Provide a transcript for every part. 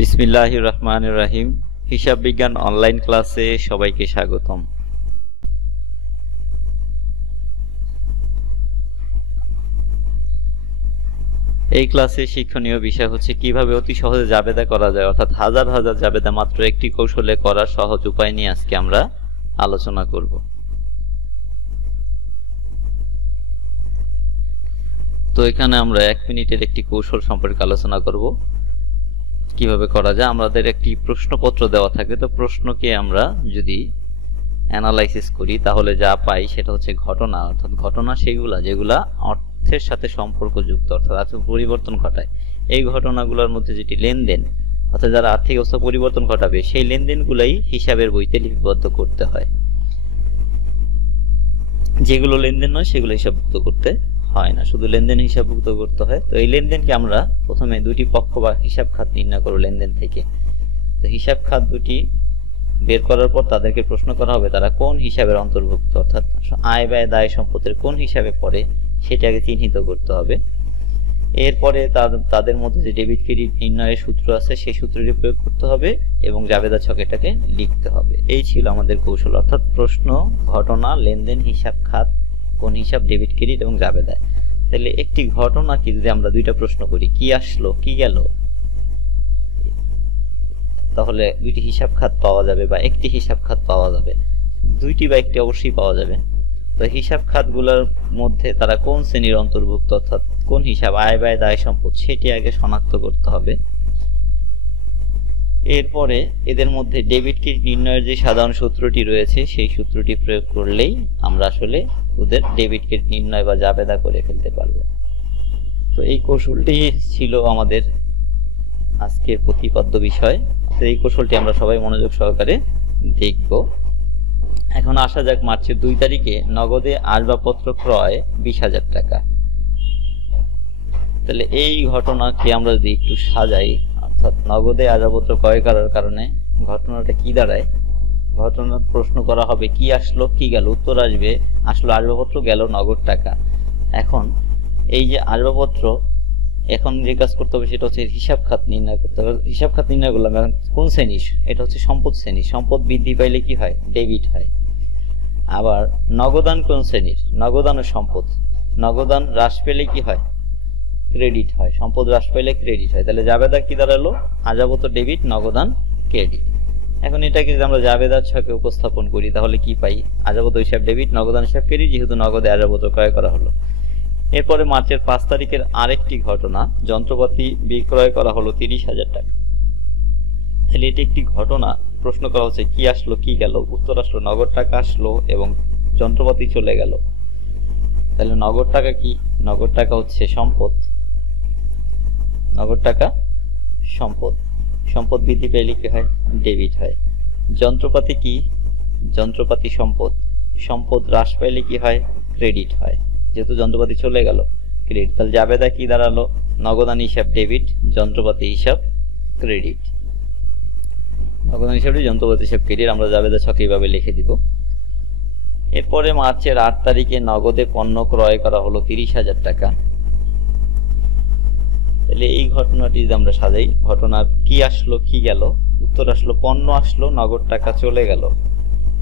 বিসমিল্লাহির রহমানির রহিম। হিসাব বিজ্ঞান অনলাইন ক্লাসে সবাইকে স্বাগতম। এই ক্লাসে শিক্ষণীয় বিষয় হচ্ছে কিভাবে অতি সহজে জাবেদা করা যায়, অর্থাৎ হাজার হাজার জাবেদা মাত্র একটি কৌশলে করার সহজ উপায় নিয়ে আজকে আমরা আলোচনা করব। তো এখানে আমরা 1 মিনিটের একটি কৌশল সম্পর্কে আলোচনা করব। কিভাবে করা যায়, আমাদের একটি প্রশ্নপত্র দেওয়া থাকে, তো প্রশ্নকে আমরা যদি অ্যানালাইসিস করি তাহলে যা পাই সেটা হচ্ছে ঘটনা, অর্থাৎ ঘটনা সেগুলা যেগুলা অর্থের সাথে সম্পর্কযুক্ত, অর্থাৎ পরিবর্তন ঘটায়। এই ঘটনাগুলোর মধ্যে যেটি লেনদেন, অর্থাৎ যারা আর্থিক অবস্থা পরিবর্তন ঘটাবে সেই লেনদেনগুলাই হিসাবের বইতে লিপিবদ্ধ করতে হয়। যেগুলো লেনদেন নয় সেগুলো হিসাবভুক্ত করতে হয় না, শুধু লেনদেন হিসাবভুক্ত করতে হয়। তো এই লেনদেনকে আমরা প্রথমে দুটি পক্ষ বা হিসাব খাত নির্ণয় করব লেনদেন থেকে। তো হিসাব খাত দুটি বের করার পর তাদেরকে প্রশ্ন করা হবে তারা কোন হিসাবের অন্তর্ভুক্ত, অর্থাৎ আয় ব্যয় দায় সম্পত্তির কোন হিসাবে পড়ে সেটাকে চিহ্নিত করতে হবে। এরপরে তাদের মধ্যে যে ডেবিট ক্রেডিট নির্ণয়ের সূত্র আছে সেই সূত্রটি প্রয়োগ করতে হবে এবং জাবেদা ছকে এটাকে লিখতে হবে। এই ছিল আমাদের কৌশল, অর্থাৎ প্রশ্ন, ঘটনা, লেনদেন, হিসাব খাত, কোন হিসাব, ডেবিট ক্রেডিট এবং জাবেদা। তাহলে একটি ঘটনাকে যদি আমরা দুইটা প্রশ্ন করি, কি আসলো কি গেল, তাহলে দুইটি হিসাব খাত পাওয়া যাবে বা একটি হিসাব খাত পাওয়া যাবে, দুইটি বা একটি অবশ্যই পাওয়া যাবে। তো হিসাব খাতগুলোর মধ্যে তারা কোন শ্রেণীর অন্তর্ভুক্ত, অর্থাৎ কোন হিসাব, আয় ব্যয় দায় সম্পদ, সেটি আগে শনাক্ত করতে হবে। এরপরে এদের মধ্যে ডেবিট ক্রেডিট নির্ণয়ের যে সাধারণ সূত্রটি রয়েছে সেই সূত্রটি প্রয়োগ করলেই আমরা আসলে ওদের ডেবিট ক্রেডিট নির্ণয় বা জাবেদা করে ফেলতে পারবো। তো এই কৌশলটি ছিল আমাদের আজকের প্রতিপাদ্য বিষয়। এই কৌশলটি আমরা সবাই মনোযোগ সহকারে দেখব। এখন আসা যাক মার্চের 2 তারিখে নগদে আসবাবপত্র ক্রয় 20,000 টাকা। তাহলে এই ঘটনাকে আমরা যদি একটু সাজাই, অর্থাৎ নগদে আসবাবপত্র ক্রয় করার কারণে ঘটনাটা কি দাঁড়ায়, ঘটনার প্রশ্ন করা হবে কি আসলো কি গেল, উত্তর আসবে আসলো আসবাবপত্র, গেল নগদ টাকা। এখন এই যে আসবাবপত্র, এখন যে কাজ করতে হবে সেটা হচ্ছে হিসাব খাত নির্ণয় করতে হবে। হিসাব খাত নির্ণয় করলাম, এখন কোন শ্রেণী, এটা হচ্ছে সম্পদ শ্রেণী। সম্পদ বৃদ্ধি পাইলে কি হয়, ডেবিট হয়। আবার নগদান কোন শ্রেণীর, নগদান ও সম্পদ। নগদান হ্রাস পেলে কি হয়, ক্রেডিট হয়। সম্পদ হ্রাস পেলে ক্রেডিট হয়। তাহলে জাবেদা কি দাঁড়ালো, আসবাবপত্র ডেবিট, নগদান ক্রেডিট। এখন এটাকে যদি আমরা জাবেদার ছকে উপস্থাপন করি তাহলে কি পাই, আসবাবপত্র হিসাব ডেবিট, নগদান হিসাব ক্রেডিট, যেহেতু নগদে আসবাবপত্র ক্রয় করা হলো। এরপরে মার্চের 5 তারিখের আরেকটি ঘটনা, যন্ত্রপাতি বিক্রয় করা হলো 30,000 টাকা। তাহলে এটি একটি ঘটনা, প্রশ্ন করা হচ্ছে কি আসলো কি গেল, উত্তর আসলো নগদ টাকা আসলো এবং যন্ত্রপাতি চলে গেল। তাহলে নগদ টাকা কি, নগদ টাকা হচ্ছে সম্পদ, নগদ টাকা সম্পদ। সম্পদ বৃদ্ধি পেলে কি হয়, ডেবিট হয়। যন্ত্রপাতি কি, যন্ত্রপাতি সম্পদ। সম্পদ হ্রাস পাইলে কি হয়, ক্রেডিট হয়, যেহেতু যন্ত্রপাতি চলে গেল ক্রেডিট। তাহলে জাবেদা কি দাঁড়ালো, নগদান হিসাব ডেবিট, যন্ত্রপাতি হিসাব ক্রেডিট। নগদান হিসাব যন্ত্রপাতি হিসাব ক্রেডিট আমরা জাবেদা ছকে এইভাবে লিখে দিব। এরপরে মার্চের 8 তারিখে নগদে পণ্য ক্রয় করা হলো 30,000 টাকা। তাহলে এই ঘটনাটি যদি আমরা সাজাই, ঘটনা কি আসলো কি গেল, উত্তর আসলো পণ্য আসলো, নগদ টাকা চলে গেল।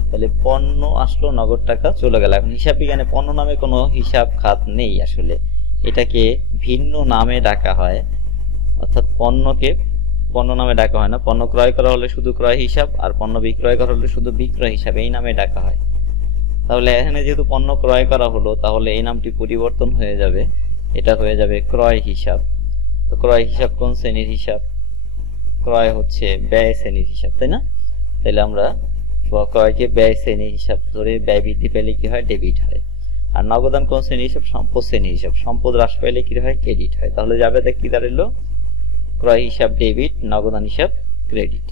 তাহলে পণ্য আসলো, নগদ টাকা চলে গেল। এখন হিসাব বিজ্ঞানে পণ্য নামে কোনো হিসাব খাত নেই, আসলে এটাকে ভিন্ন নামে ডাকা হয়, অর্থাৎ পণ্যকে পণ্য নামে ডাকা হয় না। পণ্য ক্রয় করা হলে শুধু ক্রয় হিসাব, আর পণ্য বিক্রয় করা হলে শুধু বিক্রয় হিসাব, এই নামে ডাকা হয়। তাহলে এখানে যেহেতু পণ্য ক্রয় করা হলো তাহলে এই নামটি পরিবর্তন হয়ে যাবে, এটা হয়ে যাবে ক্রয় হিসাব। তো ক্রয় হিসাব কোন শ্রেণীর হিসাব, ক্রয় হচ্ছে ব্যয় শ্রেণীর হিসাব, তাই না? তাহলে আমরা ক্রয়কে ব্যয় শ্রেণীর হিসাব ধরে, ব্যয় বৃদ্ধি পেলে কি হয়, ডেবিট হয়। আর নগদান কোন শ্রেণীর হিসাব, সম্পদ শ্রেণীর হিসাব। সম্পদ হ্রাস পেলে কি হয়, ক্রেডিট হয়। তাহলে জাবেদা কি দাঁড়ালো, ক্রয় হিসাব ডেবিট, নগদান হিসাব ক্রেডিট।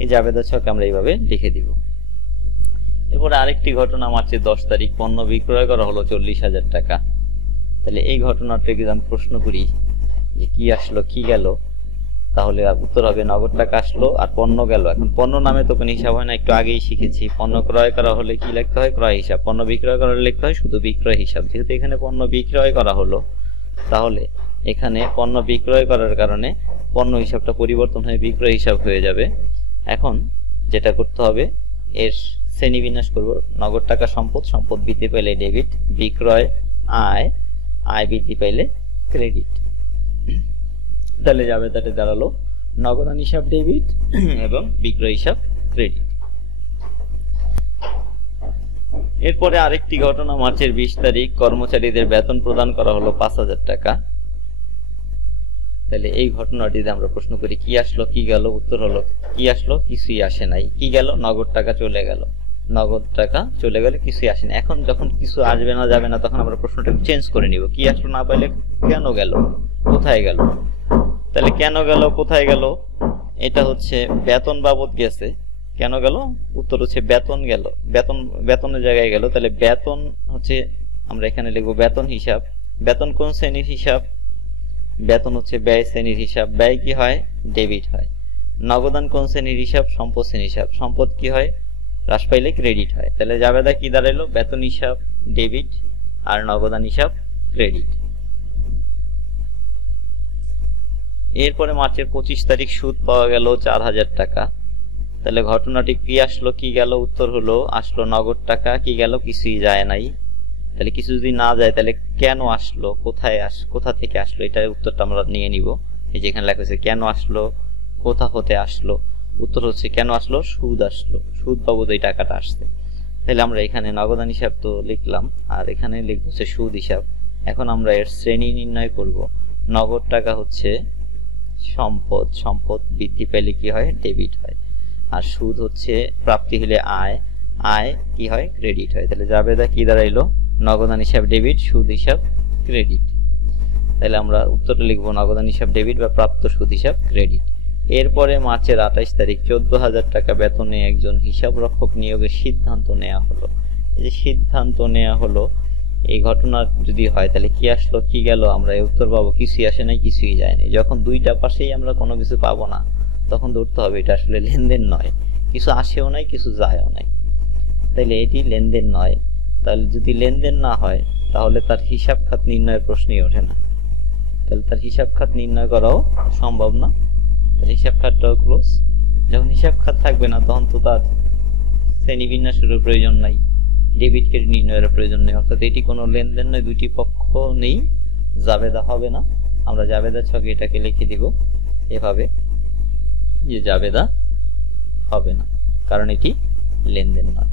এই জাবেদা ছক আমরা এইভাবে লিখে দিব। এরপরে আরেকটি ঘটনা, মার্চের 10 তারিখ পণ্য বিক্রয় করা হলো 40,000 টাকা। তাহলে এই ঘটনাটাকে যদি আমি প্রশ্ন করি যে কি আসলো কি গেল, তাহলে উত্তর হবে নগদ টাকা আসলো আর পণ্য গেল। এখন পণ্য নামে তো কোনো হিসাব হয় না, একটু আগেই শিখেছি। পণ্য ক্রয় করা হলে কি লিখতে হয়, ক্রয় হিসাব। পণ্য বিক্রয় করা হলে লিখতে হয় শুধু বিক্রয় হিসাব। যেহেতু এখানে পণ্য বিক্রয় করা হলো তাহলে এখানে পণ্য বিক্রয় করার কারণে পণ্য হিসাবটা পরিবর্তন হয়ে বিক্রয় হিসাব হয়ে যাবে। এখন যেটা করতে হবে, এর শ্রেণীবিন্যাস করব। নগদ টাকা সম্পদ, সম্পদ বৃদ্ধি পাইলে ডেবিট, বিক্রয় আয়, আয় বৃদ্ধি পাইলে ক্রেডিট। তাহলে যাবে তাতে দাঁড়ালো নগদান হিসাব ডেবিট এবং বিক্রয় হিসাব ক্রেডিট। এরপরে আরেকটি ঘটনা, মার্চের 20 তারিখ কর্মচারীদের বেতন প্রদান করা হলো 5,000 টাকা। তাহলে এই ঘটনাটিতে আমরা প্রশ্ন করি কি আসলো কি গেল। উত্তর হলো কি আসলো, কিছুই আসে নাই। কি গেল, নগদ টাকা চলে গেল। নগদ টাকা চলে গেলে কিছুই আসে না। এখন যখন কিছু আসবে না যাবে না, তখন আমরা প্রশ্নটা চেঞ্জ করে নিব। কি আসলো না পাইলে কেন গেল, কোথায় গেল। তাহলে কেন গেল, কোথায় গেল, এটা হচ্ছে বেতন বাবদ গেছে। কেন গেল, উত্তর হচ্ছে বেতন গেল, বেতনের জায়গায় গেল। তাহলে বেতন হচ্ছে, আমরা এখানে লিখবো বেতন হিসাব। বেতন কোন শ্রেণীর হিসাব, বেতন হচ্ছে ব্যয় শ্রেণীর হিসাব। ব্যয় কি হয়, ডেবিট হয়। নগদান কোন শ্রেণীর হিসাব, সম্পদ শ্রেণীর হিসাব। সম্পদ কি হয়, হ্রাস পাইলে ক্রেডিট হয়। তাহলে জাবেদা কি দাঁড়াইলো, বেতন হিসাব ডেবিট আর নগদান হিসাব ক্রেডিট। এরপরে মার্চের 25 তারিখ সুদ পাওয়া গেল 4,000 টাকা। তাহলে ঘটনাটি কি আসলো কি গেল, উত্তর হলো আসলো নগদ টাকা, কি গেল কিছুই যায় নাই। তাহলে কিছু যদি না যায় তাহলে কেন আসলো, কোথা থেকে আসলো, এটার উত্তরটা আমরা নিয়ে নিব। এই যেখানে লেখা আছে কেন আসলো, কোথা হতে আসলো। উত্তর হচ্ছে কেন আসলো, সুদ আসলো, সুদ বাবদ এই টাকাটা আসছে। তাহলে আমরা এখানে নগদান হিসাব তো লিখলাম, আর এখানে লিখবো হচ্ছে সুদ হিসাব। এখন আমরা এর শ্রেণী নির্ণয় করব। নগদ টাকা হচ্ছে সম্পদ, সম্পদ বৃদ্ধি পেলে কি হয়, ডেবিট হয়। আর সুদ হচ্ছে প্রাপ্তি হলে আয়, আয় কি হয়, ক্রেডিট হয়। তাহলে জাবেদা কি দাঁড়াইলো, নগদান হিসাব ডেবিট, সুদ হিসাব ক্রেডিট। তাহলে আমরা উত্তরটা লিখবো নগদান হিসাব ডেবিট বা প্রাপ্ত সুদ হিসাব ক্রেডিট। এরপরে মার্চের 28 তারিখ 14,000 টাকা বেতনে একজন হিসাব রক্ষক নিয়োগের সিদ্ধান্ত নেওয়া হলো। এই যে সিদ্ধান্ত নেওয়া হলো, এই ঘটনা যদি হয় তাহলে কি আসলো কি গেল, আমরা এই উত্তর পাবো কিছুই আসে নাই, কিছুই যায় নাই। যখন দুইটা পাশেই আমরা কোনো কিছু পাবো না, তখন ধরতে হবে এটা আসলে লেনদেন নয়, কিছু আসেও নাই কিছু যায়ও নাই। তাইলে এটি লেনদেন নয়। তাহলে যদি লেনদেন না হয় তাহলে তার হিসাব খাত নির্ণয়ের প্রশ্নই ওঠে না। তাহলে তার হিসাব খাত নির্ণয় করাও সম্ভব না, হিসাব খাতটাও ক্লোজ। যখন হিসাব খাত থাকবে না তখন তো তার শ্রেণীবিন্যাসের প্রয়োজন নাই, ডেবিট ক্রেডিট নির্ণয়ের প্রয়োজন নেই। অর্থাৎ এটি কোনো লেনদেন নয়, দুইটি পক্ষ নেই, জাবেদা হবে না। আমরা জাবেদা ছকে এটাকে লিখে দিব এভাবে যে জাবেদা হবে না, কারণ এটি লেনদেন নয়।